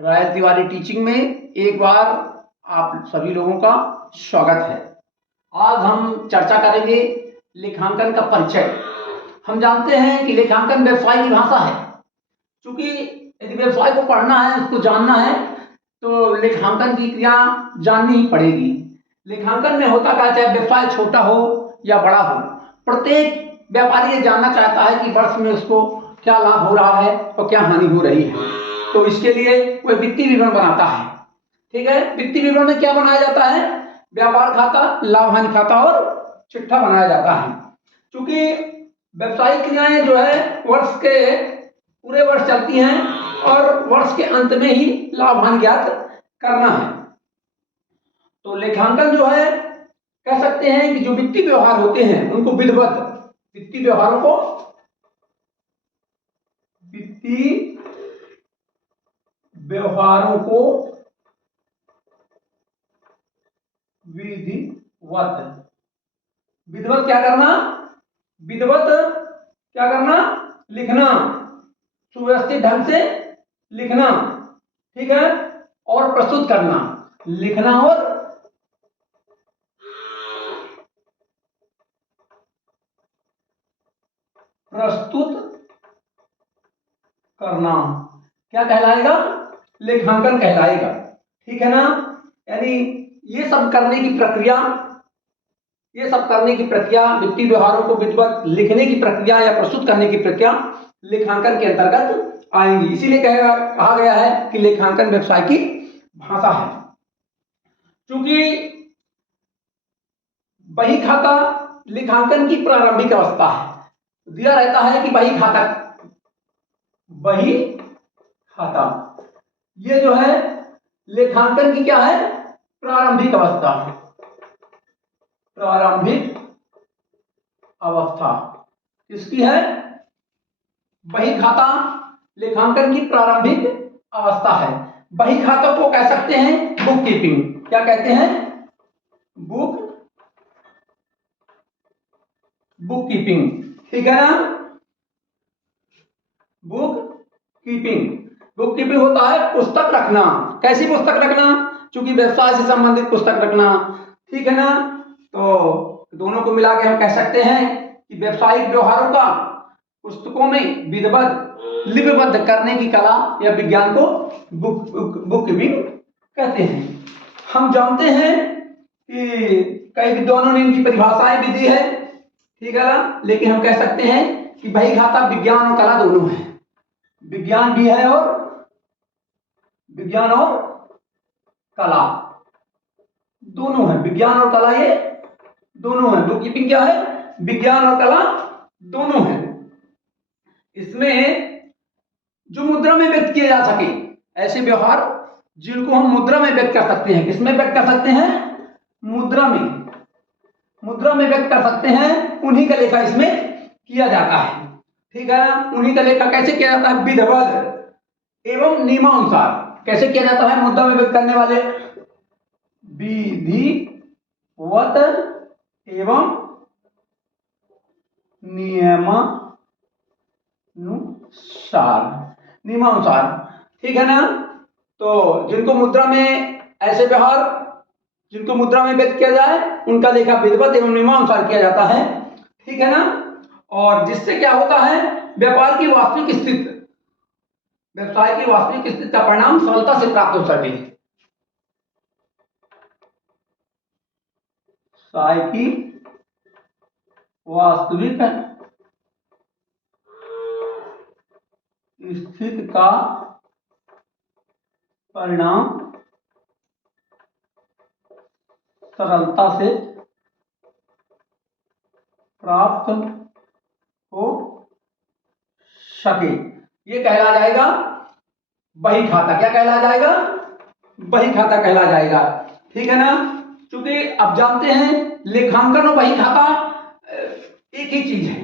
राय Tiwari teaching में एक बार आप सभी लोगों का स्वागत है। आज हम चर्चा करेंगे लेखांकन का परिचय। हम जानते हैं कि लेखांकन व्यवसाय की भाषा है। चूंकि यदि व्यवसाय को पढ़ना है, उसको जानना है, तो लेखांकन की क्रिया जाननी ही पड़ेगी। लेखांकन में होता क्या, चाहे व्यवसाय छोटा हो या बड़ा हो, प्रत्येक व्यापारी ये जानना चाहता है कि वर्ष में उसको क्या लाभ हो रहा है और क्या हानि हो रही है। तो इसके लिए कोई वित्तीय विवरण बनाता है। ठीक है, वित्तीय विवरण में क्या बनाया जाता है? व्यापार खाता, लाभ हानि खाता और चिट्ठा बनाया जाता है। क्योंकि व्यावसायिक क्रियाएं जो है वर्ष के पूरे वर्ष चलती हैं और वर्ष के अंत में ही लाभ हानि ज्ञात करना है। तो लेखांकन जो है, कह सकते हैं कि जो वित्तीय व्यवहार होते हैं उनको विधिवत, वित्तीय व्यवहारों को विधिवत, विधिवत क्या करना? विधिवत क्या करना? लिखना, सुव्यवस्थित ढंग से लिखना। ठीक है, और प्रस्तुत करना, लिखना और प्रस्तुत करना क्या कहलाएगा? लेखांकन कहलाएगा। ठीक है ना? यानी ये सब करने की प्रक्रिया, वित्तीय व्यवहारों को विधिवत लिखने की प्रक्रिया या प्रस्तुत करने की प्रक्रिया लेखांकन के अंतर्गत आएंगी। इसीलिए कहा गया है कि लेखांकन व्यवसाय की भाषा है। क्योंकि बही खाता लेखांकन की प्रारंभिक अवस्था है। दिया रहता है कि बही खाता ये जो है लेखांकन की क्या है? प्रारंभिक अवस्था। प्रारंभिक अवस्था किसकी है? बही खाता लेखांकन की प्रारंभिक अवस्था है। बही खातों को कह सकते हैं बुक कीपिंग। क्या कहते हैं? Book keeping. ठीक है ना? बुक कीपिंग होता है पुस्तक रखना। कैसी पुस्तक रखना? चूंकि व्यवसाय से संबंधित पुस्तक रखना। ठीक है ना? तो दोनों को मिला के हम कह सकते हैं कि व्यवसायिक व्यवहारों का पुस्तकों में विधिवत लिपिबद्ध करने की कला या विज्ञान को बुक कीपिंग कहते हैं। हम जानते हैं कि कई विद्वानों ने इनकी परिभाषाएं भी दी है। ठीक है ना? लेकिन हम कह सकते हैं कि बही खाता विज्ञान और कला दोनों है। विज्ञान भी है और कला दोनों है। विज्ञान और कला ये दोनों है। बुक कीपिंग क्या है? विज्ञान और कला दोनों है। इसमें जो मुद्रा में व्यक्त किए जा सके ऐसे व्यवहार जिनको हम मुद्रा में व्यक्त कर सकते हैं। किसमें व्यक्त कर सकते हैं? मुद्रा में व्यक्त कर सकते हैं, उन्हीं का लेखा इसमें किया जाता है। ठीक है, उन्हीं का लेखा कैसे किया जाता है? विधिवत एवं नियमानुसार। कैसे किया जाता है? मुद्रा में व्यक्त करने वाले विधिवत एवं नियमानुसार। ठीक है ना? तो जिनको मुद्रा में ऐसे व्यवहार जिनको मुद्रा में व्यक्त किया जाए उनका लेखा विधिवत एवं नियमानुसार किया जाता है। ठीक है ना? और जिससे क्या होता है? व्यापार की वास्तविक स्थिति, व्यवसाय की वास्तविक स्थिति का परिणाम सरलता से प्राप्त हो सके। व्यवसाय की वास्तविक स्थिति का परिणाम सरलता से प्राप्त हो सके, ये कहला जाएगा बही खाता। क्या कहला जाएगा? बही खाता कहला जाएगा। ठीक है ना? क्योंकि अब जानते हैं लेखांकन और बही खाता एक ही चीज है।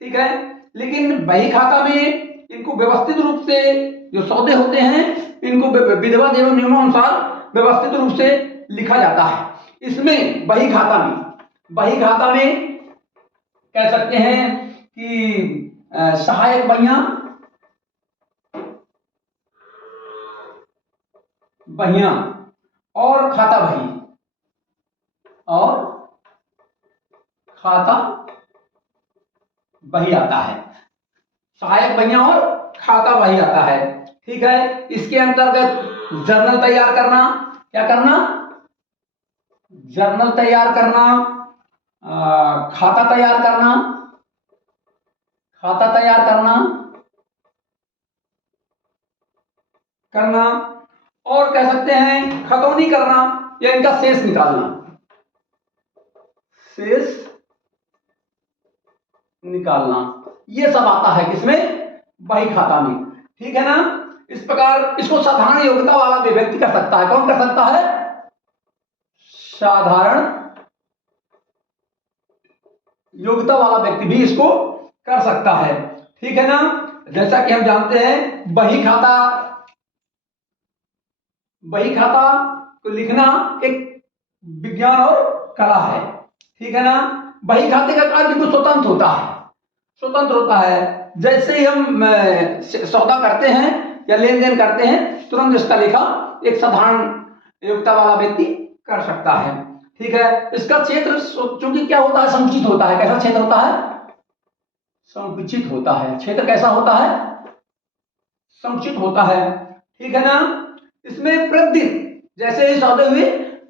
ठीक है, लेकिन बही खाता में इनको व्यवस्थित रूप से जो सौदे होते हैं इनको विधिवत एवं नियमानुसार व्यवस्थित रूप से लिखा जाता है। इसमें बही खाता में कह सकते हैं कि सहायक बहियां बहियां और खाता बही और खाता बही आता है। सहायक बहियां और खाता बही आता है। ठीक है, इसके अंतर्गत जर्नल तैयार करना, क्या करना, जर्नल तैयार करना, खाता तैयार करना, खाता तैयार करना करना और कह सकते हैं खतौनी करना या इनका शेष निकालना, शेष निकालना, ये सब आता है किसमें, बही खाता में। ठीक है ना। इस प्रकार इसको साधारण योग्यता वाला व्यक्ति कर सकता है। कौन कर सकता है, साधारण योग्यता वाला व्यक्ति भी इसको कर सकता है। ठीक है ना। जैसा कि हम जानते हैं बही खाता को लिखना एक विज्ञान और कला है। ठीक है ना। बही खाते का कार्य बिल्कुल स्वतंत्र होता है। जैसे ही हम सौदा करते हैं या लेन देन करते हैं, तुरंत इसका लेखा एक साधारण योग्यता वाला व्यक्ति कर सकता है। ठीक है। इसका क्षेत्र चूंकि क्या होता है, संकुचित होता है। कैसा क्षेत्र होता है, संकुचित होता है। क्षेत्र कैसा होता है, संकुचित होता है। ठीक है ना। इसमें प्रतिदिन, जैसे ही सौदे हुए,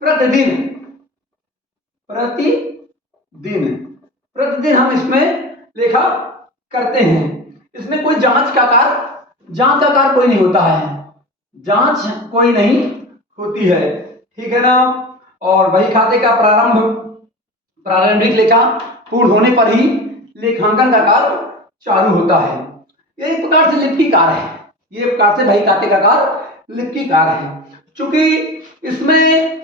प्रतिदिन हम इसमें लेखा करते हैं। इसमें कोई जांच का कार्य कोई नहीं होता है, जांच कोई नहीं होती है। ठीक है ना। और बही खाते का प्रारंभिक लेखा पूर्ण होने पर ही लेखांकन का कार्य चालू होता है। ये एक प्रकार से लिपिक कार्य है, ये प्रकार से बही खाते का कार्य लिपिक कार्य है। चूंकि इसमें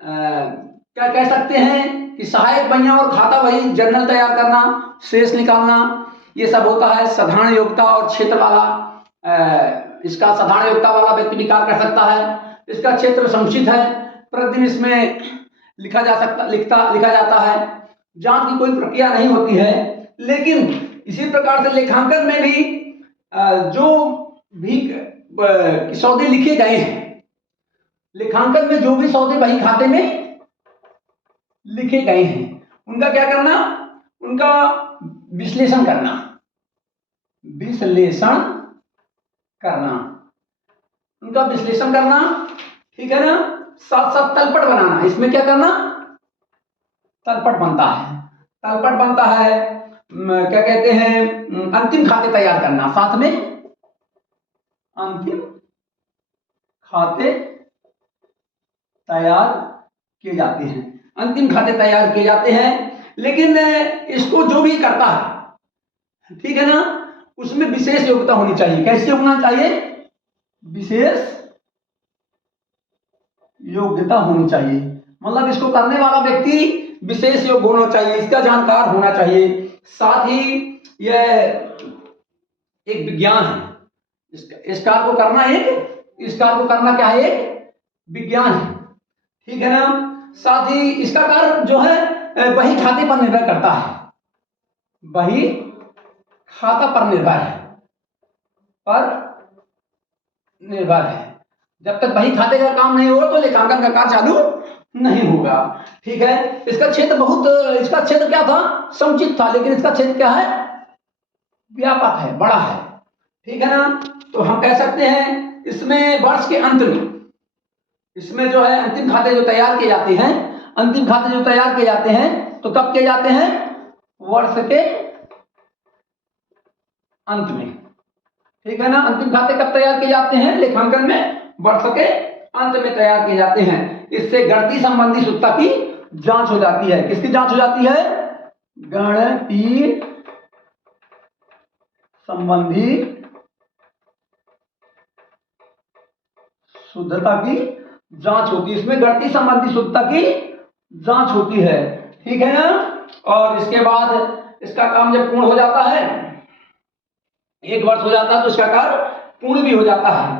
क्या कह सकते हैं कि सहायक बहियां और खाता बही, जर्नल तैयार करना, शेष निकालना, ये सब होता है। साधारण योग्यता और क्षेत्र वाला, इसका साधारण योग्यता वाला व्यक्ति भी कार्य कर सकता है। इसका क्षेत्र संकुचित है, प्रतिदिन इसमें लिखा जाता है। जांच की कोई प्रक्रिया नहीं होती है। लेकिन इसी प्रकार से लेखांकन में भी जो भी सौदे लिखे गए हैं, लेखांकन में जो भी सौदे बही खाते में लिखे गए हैं, उनका क्या करना, उनका विश्लेषण करना, उनका विश्लेषण करना। ठीक है ना। साथ साथ तलपट बनाना। इसमें क्या करना, तलपट बनता है। क्या कहते हैं, अंतिम खाते तैयार करना। साथ में अंतिम खाते तैयार किए जाते हैं, लेकिन इसको जो भी करता है, ठीक है ना, उसमें विशेष योग्यता होनी चाहिए। कैसी होना चाहिए, विशेष योग्यता होनी चाहिए। मतलब इसको करने वाला व्यक्ति विशेष योग्य होना चाहिए, इसका जानकार होना चाहिए। साथ ही यह एक विज्ञान है, इस कार्य को करना क्या है, एक विज्ञान है। ठीक है ना। साथ ही इसका कार्य जो है बही खाते पर निर्भर करता है, बही खाता पर निर्भर है। जब तक बही खाते का काम नहीं होगा तो लेखांकन का कार्य चालू नहीं होगा। ठीक है। इसका क्षेत्र क्या था, संकुचित था, लेकिन इसका क्षेत्र क्या है, व्यापक है, बड़ा है। ठीक है ना। तो हम कह सकते हैं इसमें वर्ष के अंत में, इसमें जो है अंतिम खाते जो तैयार किए जाते हैं, तो कब किए जाते हैं, वर्ष के अंत में। ठीक है ना। अंतिम खाते कब तैयार किए जाते हैं, लेखांकन में वर्ष के अंत में तैयार किए जाते हैं। इससे गणती संबंधी शुद्धता की जांच हो जाती है। किसकी जांच हो जाती है, गणती संबंधी शुद्धता की जांच होती है। इसमें गणती संबंधी शुद्धता की जांच होती है। ठीक है ना। और इसके बाद इसका काम जब पूर्ण हो जाता है, 1 वर्ष हो जाता है, तो इसका कार्य पूर्ण भी हो जाता है।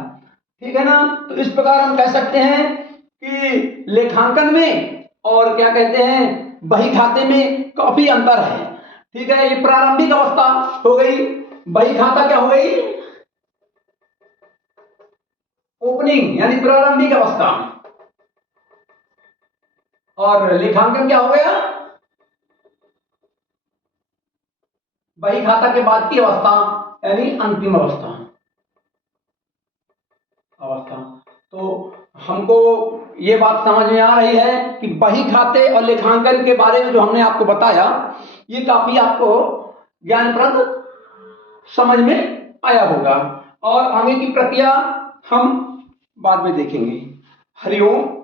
ठीक है ना। तो इस प्रकार हम कह सकते हैं कि लेखांकन में और क्या कहते हैं बही खाते में काफी अंतर है। ठीक है। ये प्रारंभिक अवस्था हो गई, बही खाता क्या हो गई, ओपनिंग यानी प्रारंभिक अवस्था, और लेखांकन क्या हो गया, बही खाता के बाद की अवस्था यानी अंतिम अवस्था। तो हमको ये बात समझ में आ रही है कि बही खाते और लेखांकन के बारे में जो हमने आपको बताया, ये काफी आपको ज्ञानप्रद समझ में आया होगा, और आगे की प्रक्रिया हम बाद में देखेंगे। हरिओम।